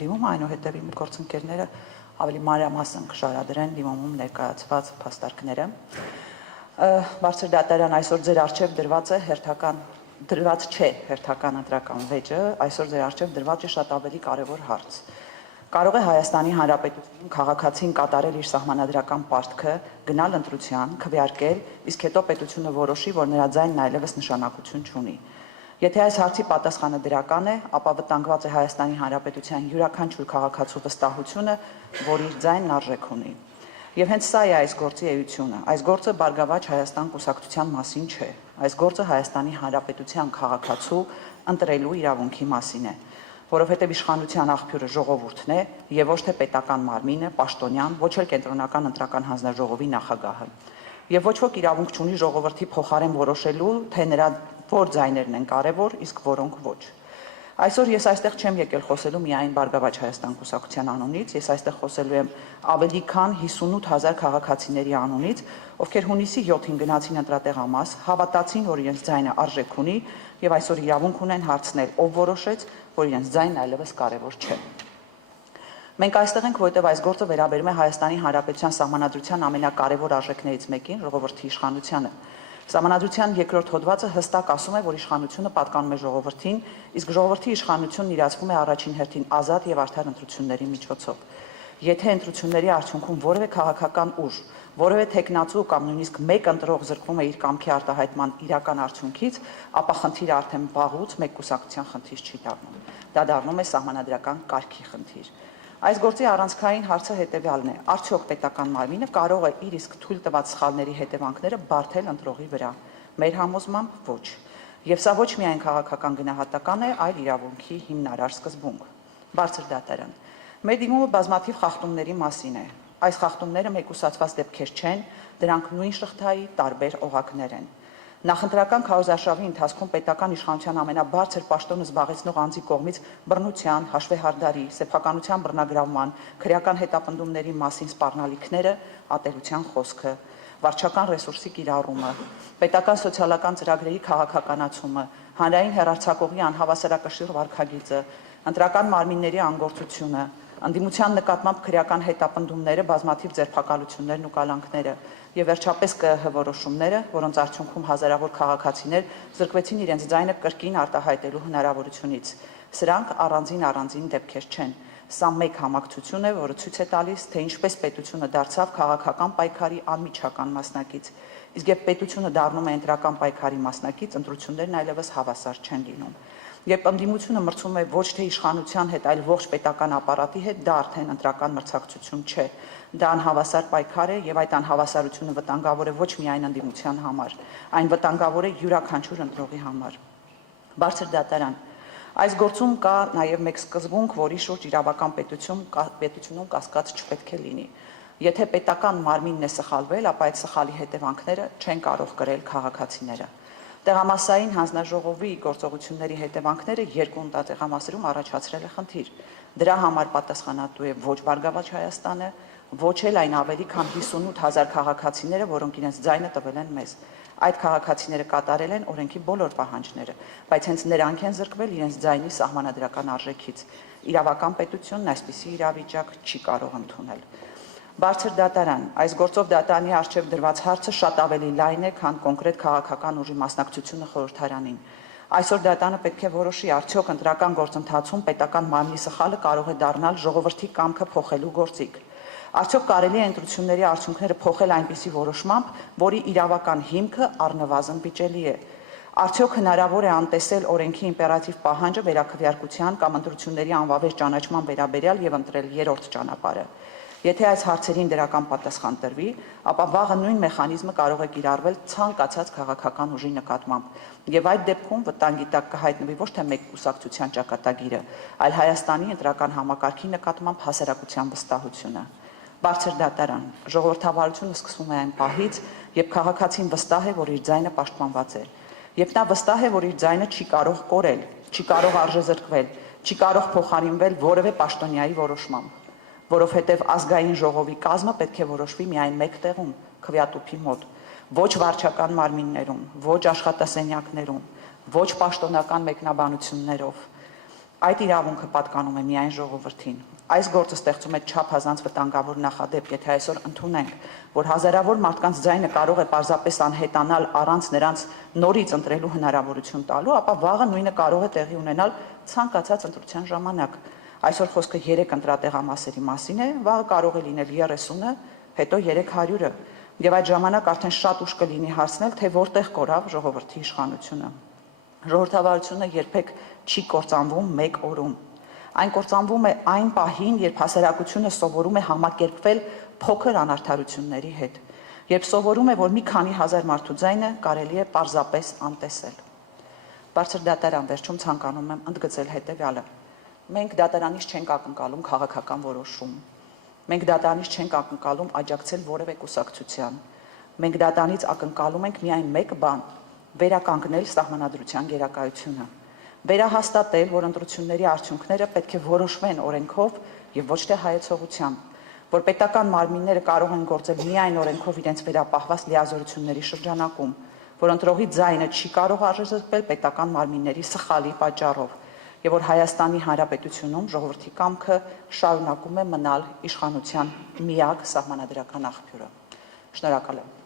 Դիմումը այնուհետև իմ գործընկերները ավելի մանրամասն կշարադրեն դիմումում ներկայացված փաստարկները։ Բարձր դատարան, այսօր ձեր առջև դրված չէ հերթական ընտրական վեճը, այսօր ձեր առջև դրված է շատ ավելի կարևոր հարց։ Կարող է Հայաստանի Հանրապետությունում քաղաքացին կատարել իր սահմանադրական պարտքը, գնալ ընտրության, քվեարկել, իսկ հետո պետությունը որոշի, որ նրա ձայնն այլևս նշանակություն չունի։ Եթե այս հարցի պատասխանը դրական է, ապա վտանգված է Հայաստանի Հանրապետության յուրաքանչյուր քաղաքացու վստահությունը, որ իր ձայնն արժեք ունի։ Եվ հենց սա է այս գործի էությունը։ Այս գործը Բարգավաճ Հայաստան կուսակցության մասին չէ։ Այս գործը Հայաստանի Հանրապետության քաղաքացու ընտրելու իրավունքի մասին է, որովհետև իշխանության աղբյուրը ժողովուրդն է եւ ոչ թե պետական մարմինը, պաշտոնյան, ոչ էլ կենտրոնական ընտրական հանձնաժողովի նախագահը։ Եվ ոչ ոք իրավունք չունի ժողովրդի փոխարեն որոշելու, թե նրա որ ձայներն են կարևոր, իսկ որոնք ոչ։ Այսօր ես այստեղ չեմ եկել խոսելու միայն Բարգավաճ Հայաստան կուսակցության անունից, ես այստեղ խոսելու եմ ավելի քան 58,000 քաղաքացիների անունից, ովքեր հունիսի 7-ին գնացին ընտրատեղամաս, հավատացին, որ իրենց ձայնը արժեք ունի եւ այսօր իրավունք ունեն հարցնել, ով որոշեց, որ իրենց ձայնն այլևս կարևոր չէ։ Մենք այստեղ ենք, որովհետև այս գործը վերաբերում է Հայաստանի Հանրապետության սահմանադրության ամենակարևոր արժեքներից մեկին՝ ժողովրդի իշխանությանը։ Սահմանադրության երկրորդ հոդվածը հստակ ասում է, որ իշխանությունը պատկանում է ժողովրդին, իսկ ժողովրդի իշխանությունն իրացվում է առաջին հերթին ազատ եւ արդար ընտրությունների միջոցով։ Եթե ընտրությունների արդյունքում որևէ քաղաքական ուժ, որևէ թեկնածու կամ նույնիսկ մեկ ընտրող զրկվում է իր կամքի արտահայտման իրական արդյունքից, ապա խնդիրը արդեն վաղուց մեկ կուսակցության խնդիր չի դառնում։ Դա դառնում է սահմանադրական կարգի խնդիր։ Այս գործի առանցքային հարցը հետևյալն է. արդյոք պետական մարմինը կարող է իր իսկ թույլ տված սխալների հետևանքները բարթել ընտրողի վրա։ Մեր համոզմամբ ոչ։ Եվ սա ոչ միայն քաղաքական գնահատական է, այլ իրավունքի հիմնարար սկզբունք։ Բարձր դատարան։ Մեր դիմումը բազմաթիվ խախտումների մասին է։ Այս խախտումները մեկուսացված դեպքեր չեն, դրանք նույն շղթայի տարբեր օղակներ են։ Նախընտրական քարոզարշավի ընթացքում պետական իշխանության ամենաբարձր պաշտոնը զբաղեցնող անձի կողմից բռնության, հաշվեհարդարի, սեփականության բռնագրավման, քրեական հետապնդումների մասին սպառնալիքները, ատելության խոսքը, վարչական ռեսուրսի կիրառումը, պետական սոցիալական ծրագրերի քաղաքականացումը, հանրային հեռարձակողի անհավասարակշիռ վարքագիծը, ընտրական մարմինների անգործությունը, ընդդիմության նկատմամբ քրեական հետապնդումները, բազմաթիվ ձերբակալություններն ու կալանքները եւ վերջապես ԿԸՀ որոշումները, որոնց արդյունքում հազարավոր քաղաքացիներ զրկվեցին իրենց ձայնը կրկին արտահայտելու հնարավորությունից։ Սրանք առանձին դեպքեր չեն։ Սա մեկ համակցություն է, որը ցույց է տալիս, թե ինչպես պետությունը դարձավ քաղաքական պայքարի անմիջական մասնակից, իսկ երբ պետությունը դառնում է ընտրական պայքարի մասնակից, ընտրություններն այլևս հավասար չեն լինում։ Երբ ընդդիմությունը մրցում է ոչ թե իշխանության հետ, այլ ողջ պետական ապարատի հետ, դա արդեն ընտրական մրցակցություն չէ։ Դա անհավասար պայքար է եւ այդ անհավասարությունը վտանգավոր է ոչ միայն ընդդիմության համար, այն վտանգավոր է յուրաքանչյուր ընտրողի համար։ Բարձր դատարան։ Այս գործում կա նաեւ մեկ սկզբունք, որի շուրջ իրավական պետությունում կասկած չպետք է լինի։ Եթե պետական մարմինն է սխալվել, ապա այդ սխալի հետևանքները չեն կարող կրել քաղաքացիները։ Տեղամասային հանձնաժողովի գործողությունների հետևանքները երկու ընտրատեղամասերում առաջացրել է խնդիր։ Դրա համար պատասխանատու է ոչ Բարգավաճ Հայաստանը, ոչ էլ այն ավելի քան 58,000 քաղաքացիները, որոնք իրենց ձայնը տվել են մեզ։ Այդ քաղաքացիները կատարել են օրենքի բոլոր պահանջները, բայց հենց նրանք են զրկվել իրենց ձայնի սահմանադրական արժեքից։ Իրավական պետությունն այսպիսի իրավիճակ չի կարող ընդունել։ Բարձր դատարան, այս գործով դատարանի առջև դրված հարցը շատ ավելի լայն է, քան կոնկրետ քաղաքական ուժի մասնակցությունը խորհրդարանին։ Այսօր դատարանը պետք է որոշի, արդյոք ընտրական գործընթացում պետական մարմնի սխալը կարող է դառնալ ժողովրդի կամքը փոխելու գործիք։ Արդյոք կարելի է ընտրությունների արդյունքները փոխել այնպիսի որոշմամբ, որի իրավական հիմքը առնվազն վիճելի է։ Արդյոք հնարավոր է անտեսել օրենքի իմպերատիվ պահանջը վերաքվեարկության կամ ընտրությունների անվավեր ճանաչման վերաբերյալ եւ ընտրել երրորդ ճանապարհը։ Եթե այս հարցերին դրական պատասխան տրվի, ապա վաղը նույն մեխանիզմը կարող է կիրառվել ցանկացած քաղաքական ուժի նկատմամբ եւ այդ դեպքում վտանգի տակ կհայտնվի ոչ թե մեկ կուսակցության ճակատագիրը, այլ Հայաստանի ընտրական համակարգի նկատմամբ հասարակության վստահությունը։ Բարձր դատարան, ժողովրդավարությունը սկսվում է այն պահից, երբ քաղաքացին վստահ է, որ իր ձայնը պաշտպանված է, երբ նա վստահ է, որ իր ձայնը չի կարող կորել, չի կարող արժեզրկվել, չի կարող փոխարինվել որևէ պաշտոնյայի որոշմամբ, որովհետև ազգային ժողովի կազմը պետք է որոշվի միայն մեկ տեղում՝ քվեատուփի մոտ, ոչ վարչական մարմիններում, ոչ աշխատասենյակներում, ոչ պաշտոնական մեկնաբանություններով, Այդ իրավունքը պատկանում է միայն ժողովրդին։ Այս գործը ստեղծում է չափազանց վտանգավոր նախադեպ, եթե այսօր ընդունենք, որ հազարավոր մարդկանց ձայնը կարող է պարզապես անհետանալ առանց նրանց նորից ընտրելու հնարավորություն տալու, ապա վաղը նույնը կարող է տեղի ունենալ ցանկացած ընտրության ժամանակ։ Այսօր խոսքը 3 ընտրատեղամասերի մասին է, վաղը կարող է լինել 30-ը, հետո 300-ը, եւ այդ ժամանակ արդեն շատ ուշ կլինի հարցնել, թե որտեղ կորավ ժողովրդի իշխանությունը։ Ժողովրդավարությունը երբեք չի կործանվում մեկ օրում։ Այն կործանվում է այն պահին, երբ հասարակությունը սովորում է համակերպվել փոքր անարդարությունների հետ, երբ սովորում է, որ մի քանի հազար մարդու ձայնը կարելի է պարզապես անտեսել։ Բարձր դատարան, վերջում ցանկանում եմ ընդգծել հետևյալը. մենք դատարանից չենք ակնկալում քաղաքական որոշում, մենք դատարանից չենք ակնկալում աջակցել որևէ կուսակցության, մենք դատարանից ակնկալում ենք միայն մեկ բան՝ վերականգնել սահմանադրության գերակայությունը, վերահաստատել, որ ընտրությունների արդյունքները պետք է որոշվեն օրենքով եւ ոչ թե հայեցողությամբ, որ պետական մարմինները կարող են գործել միայն օրենքով իրենց վերապահված լիազորությունների շրջանակում, որ ընտրողի ձայնը չի կարող արժեզրկվել պետական մարմինների սխալի պատճառով եւ որ Հայաստանի Հանրապետությունում ժողովրդի կամքը շարունակում է մնալ իշխանության միակ սահմանադրական աղբյուրը։ Շնորհակալ եմ։